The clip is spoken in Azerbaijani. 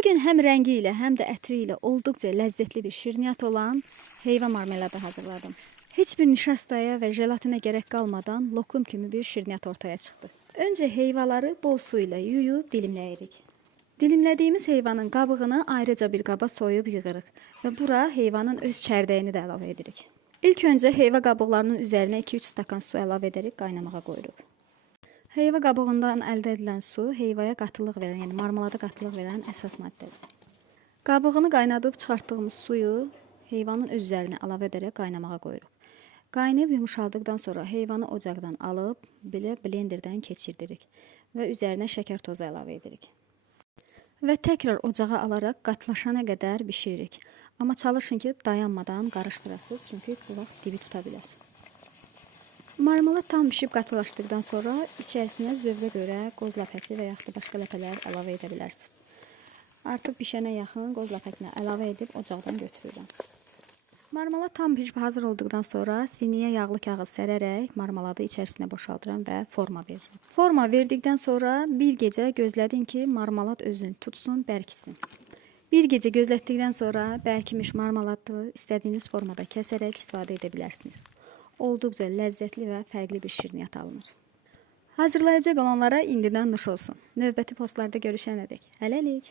Bugün həm rəngi ilə, həm də ətri ilə olduqca ləzzətli bir şirniyyat olan heyva marmeladı hazırladım. Heç bir nişastaya və jelatinə gərək qalmadan lokum kimi bir şirniyyat ortaya çıxdı. Öncə heyvaları bol su ilə yuyub dilimləyirik. Dilimlədiyimiz heyvanın qabığını ayrıca bir qaba soyub yığırıq və bura heyvanın öz çərdəyini də əlavə edirik. İlk öncə heyva qabıqlarının üzərinə 2-3 stakan su əlavə edərək qaynamağa qoyuruq. Heyva qabığından əldə edilən su heyvaya qatılıq verən, yəni marmelada qatılıq verən əsas maddədir. Qabığını qaynadıb çıxartdığımız suyu heyvanın öz üzərinə əlavə edərək qaynamağa qoyuruq. Qaynayıb yumuşaldıqdan sonra heyvanı ocaqdan alıb belə blenderdən keçirdirik və üzərinə şəkər tozu əlavə edirik. Və təkrar ocağa alaraq qatlaşana qədər bişiririk. Amma çalışın ki, dayanmadan qarışdırasınız, çünki bu vaxt dibi tuta bilər. Marmelad tam bişib qatılaşdıqdan sonra içərisinə zövqə görə qoz ləpəsi və yaxud da başqa ləpələr əlavə edə bilərsiniz. Artıq bişənə yaxın qoz ləpəsinə əlavə edib ocaqdan götürürəm. Marmelad tam bişib hazır olduqdan sonra siniyə yağlı kağız sərərək marmeladı içərisinə boşaldıram və forma verirəm. Forma verdikdən sonra bir gecə gözlədim ki, marmelad özünü tutsun, bərkisin. Bir gecə gözlətdikdən sonra bərkimiş marmeladı istədiyiniz formada kəsərək istifadə edə bilərsiniz. Olduqca ləzzətli və fərqli bir şirniyyat alınır. Hazırlayacaq olanlara indidən nuş olsun. Növbəti postlarda görüşənədək. Hələlik.